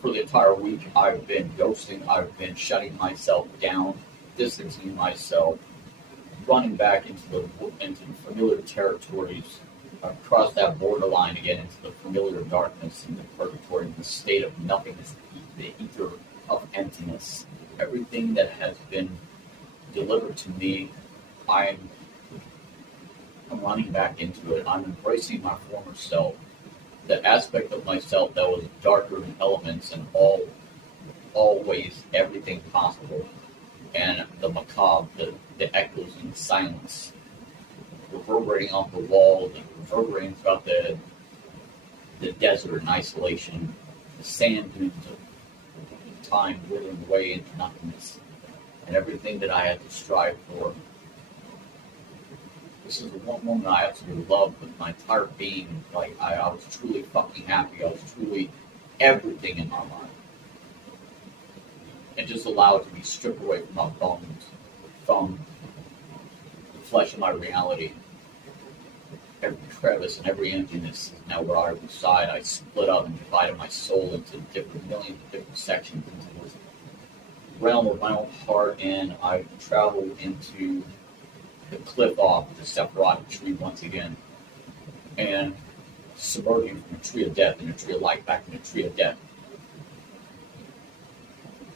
For the entire week, I've been ghosting, I've been shutting myself down, distancing myself, running back into familiar territories. I've crossed that borderline again into the familiar darkness, into purgatory, the state of nothingness, the ether of emptiness. Everything that has been delivered to me, I'm running back into it. I'm embracing my former self, the aspect of myself that was darker in elements and always everything possible, and the macabre, the echoes in the silence, reverberating off the walls and reverberating throughout the desert in isolation, the sand dunes of time withering away into nothingness, and everything that I had to strive for. This is the one woman I absolutely loved with my entire being. Like, I was truly fucking happy. I was truly everything in my life. And just allowed it to be stripped away from my bones, from the flesh of my reality. Every crevice and every emptiness is now where I reside. I split up and divided my soul into millions of different sections, into this realm of my own heart, and I traveled into the cliff off the Sephiroth tree once again, and submerging from a tree of death and a tree of life back in a tree of death.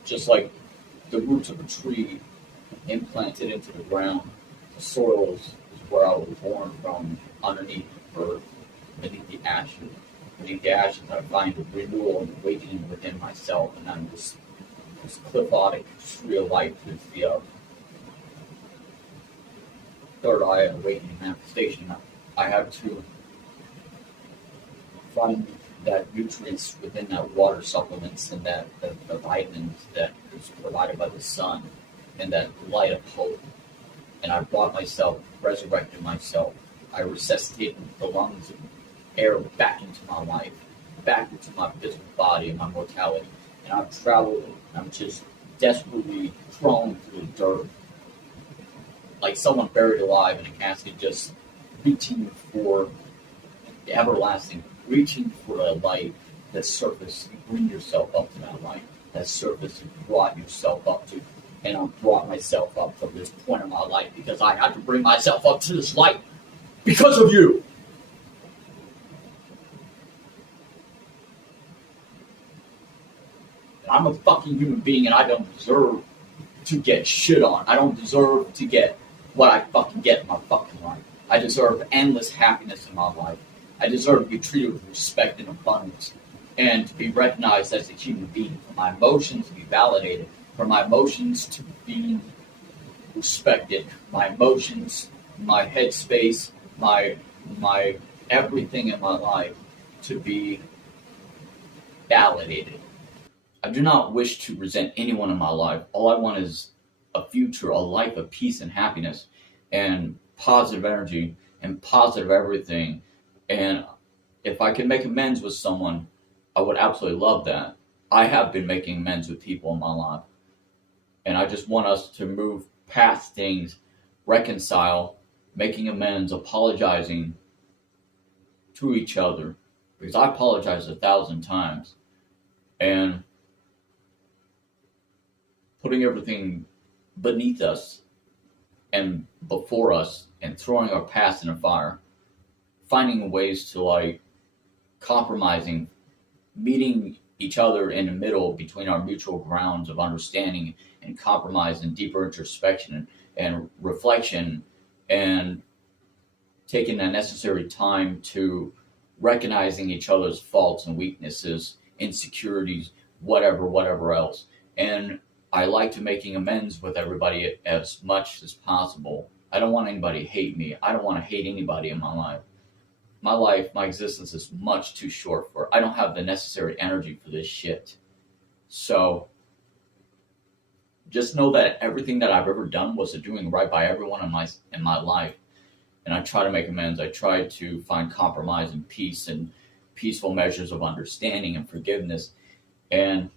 Just like the roots of a tree implanted into the ground, the soil is where I was born from, underneath the earth, beneath the ashes. Beneath the ashes, I find a renewal and awakening within myself, and I'm this cliphotic tree of life is the third eye awakening manifestation. I have to find that nutrients within that water supplements and that the vitamins that is provided by the sun and that light of hope. And I brought myself, resurrected myself. I resuscitated the lungs and air back into my life, back into my physical body and my mortality. And I've traveled, and I'm just desperately crawling through the dirt, like someone buried alive in a casket, just reaching for the everlasting, reaching for a light that surface. You bring yourself up to that light, that surface you brought yourself up to. And I brought myself up from this point in my life because I had to bring myself up to this light because of you. And I'm a fucking human being, and I don't deserve to get shit on. I don't deserve to get what I fucking get in my fucking life. I deserve endless happiness in my life. I deserve to be treated with respect and abundance, and to be recognized as a human being, for my emotions to be validated, for my emotions to be respected, my emotions, my headspace, my everything in my life to be validated. I do not wish to resent anyone in my life. All I want is a future, a life of peace and happiness and positive energy and positive everything. And if I can make amends with someone, I would absolutely love that. I have been making amends with people in my life. And I just want us to move past things, reconcile, making amends, apologizing to each other. Because I apologized 1,000 times. And putting everything beneath us and before us and throwing our past in a fire. Finding ways to, like, compromising, meeting each other in the middle between our mutual grounds of understanding and compromise and deeper introspection and reflection, and taking that necessary time to recognizing each other's faults and weaknesses, insecurities, whatever else. And I like to making amends with everybody as much as possible. I don't want anybody to hate me. I don't want to hate anybody in my life. My life, my existence is much too short for it. I don't have the necessary energy for this shit. So just know that everything that I've ever done was doing right by everyone in my life. And I try to make amends. I try to find compromise and peace and peaceful measures of understanding and forgiveness. And